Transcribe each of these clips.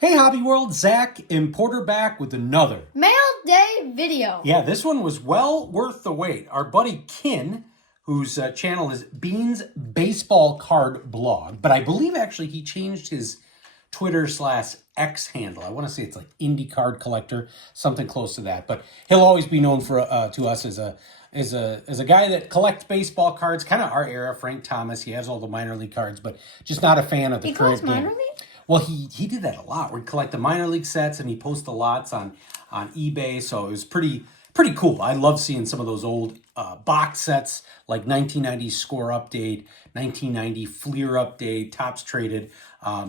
Hey Hobby World, Zach Importer back with another Mail Day video. Yeah, this one was well worth the wait. Our buddy Kin, whose channel is Beans Baseball Card Blog, but I believe actually he changed his Twitter/X handle. I want to say it's like Indie Card Collector, something close to that. But he'll always be known for to us as a guy that collects baseball cards, kind of our era. Frank Thomas, he has all the minor league cards, but just not a fan of the current game. Minor league? Well, he did that a lot. We'd collect the minor league sets, and he post the lots on eBay. So it was pretty cool. I love seeing some of those old box sets, like 1990 Score Update, 1990 Fleer Update, Tops Traded.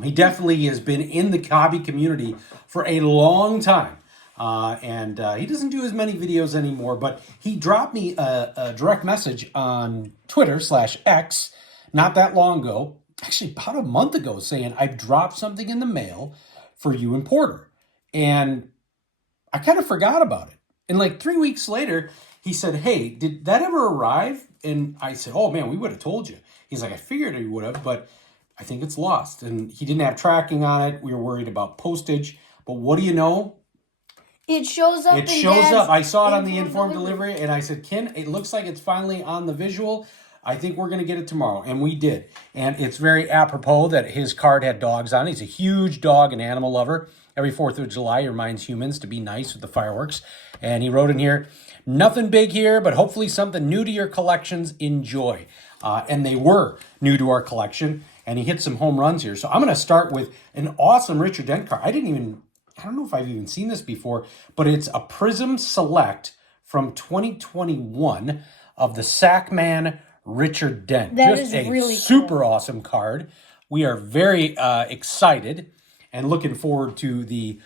He definitely has been in the hobby community for a long time. And he doesn't do as many videos anymore, but he dropped me a direct message on Twitter/X not that long ago, actually about a month ago, saying, I've dropped something in the mail for you and Porter. And I kind of forgot about it. And like 3 weeks later, he said, hey, did that ever arrive? And I said, oh man, we would have told you. He's like, I figured he would have, but I think it's lost. And he didn't have tracking on it. We were worried about postage. But what do you know? It shows up. It shows up. I saw it on the informed delivery, and I said, Ken, it looks like it's finally on the visual. I think we're going to get it tomorrow. And we did. And it's very apropos that his card had dogs on it. He's a huge dog and animal lover. Every 4th of July, he reminds humans to be nice with the fireworks. And he wrote in here, nothing big here, but hopefully something new to your collections. Enjoy. And they were new to our collection. And he hit some home runs here. So I'm going to start with an awesome Richard Dent card. I don't know if I've even seen this before, but it's a Prism Select from 2021 of the Sackman Richard Dent. That Just is a really super awesome card. We are very excited and looking forward to the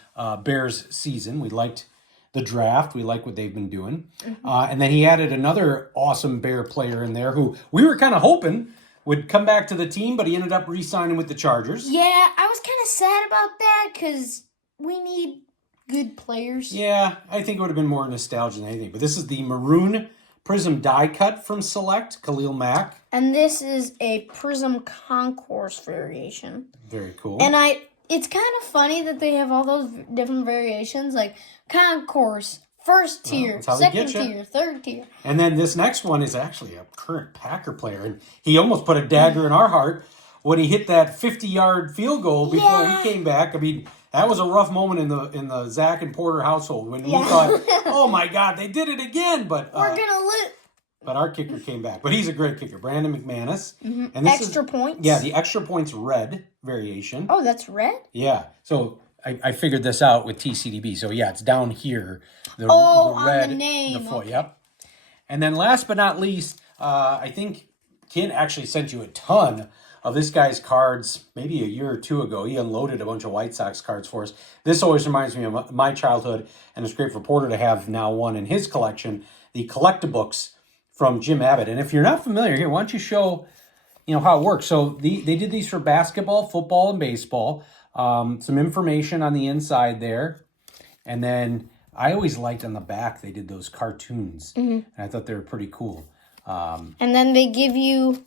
Bears season. We liked the draft. We like what they've been doing. And then he added another awesome Bear player in there who we were kind of hoping would come back to the team, but he ended up re-signing with the Chargers. Yeah, I was kind of sad about that because we need good players. Yeah, I think it would have been more nostalgia than anything. But this is the Maroon Prism die cut from Select, Khalil Mack. And this is a Prism Concourse variation. Very cool. And it's kind of funny that they have all those different variations, like Concourse, first tier, second tier, third tier. And then this next one is actually a current Packer player. And he almost put a dagger in our heart when he hit that 50-yard field goal before he came back. I mean, that was a rough moment in the Zach and Porter household when we thought, oh my God, they did it again. But we're gonna lose. But our kicker came back. But he's a great kicker, Brandon McManus. Mm-hmm. And this extra points? Yeah, the extra points red variation. Oh, that's red? Yeah. So I figured this out with TCDB. So yeah, it's down here. The red, on the name. Yep. And then last but not least, I think Ken actually sent you a ton of this guy's cards maybe a year or two ago. He unloaded a bunch of White Sox cards for us. This always reminds me of my childhood, and it's great for Porter to have now one in his collection, the Collectabooks from Jim Abbott. And if you're not familiar, here, why don't you show how it works. So they did these for basketball, football, and baseball. Some information on the inside there. And then I always liked on the back, they did those cartoons. And I thought they were pretty cool. And then they give you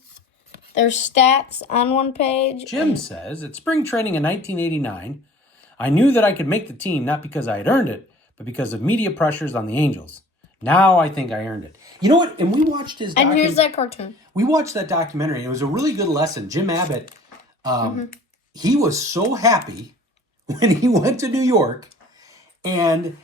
their stats on one page. Jim says, at spring training in 1989, I knew that I could make the team not because I had earned it, but because of media pressures on the Angels. Now I think I earned it. You know what? And we watched his And here's that cartoon. We watched that documentary. It was a really good lesson. Jim Abbott, he was so happy when he went to New York and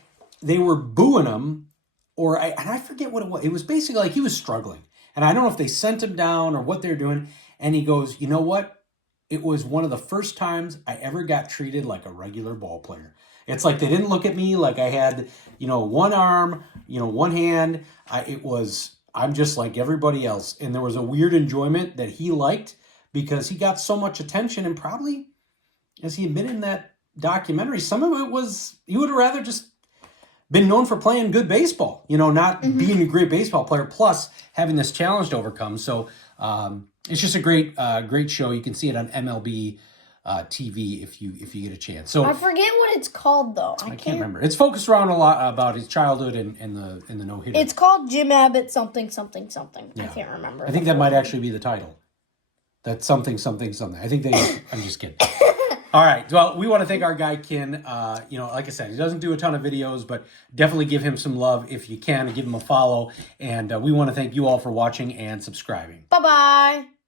they were booing him, and I forget what it was. It was basically like he was struggling. And I don't know if they sent him down or what they're doing. And he goes, you know what? It was one of the first times I ever got treated like a regular ball player. It's like they didn't look at me like I had, one arm, one hand. I'm just like everybody else. And there was a weird enjoyment that he liked because he got so much attention. And probably, as he admitted in that documentary, some of it was he would have rather just been known for playing good baseball, not being a great baseball player, plus having this challenge to overcome. So it's just a great show. You can see it on MLB TV if you get a chance. So I forget what it's called though. I can't remember. It's focused around a lot about his childhood and the no-hitter. It's called Jim Abbott something something something. Yeah. I can't remember. I think that might actually be the title. That's something something something. I think I'm just kidding. All right. Well, we want to thank our guy, Ken. Like I said, he doesn't do a ton of videos, but definitely give him some love if you can. Give him a follow. And we want to thank you all for watching and subscribing. Bye-bye.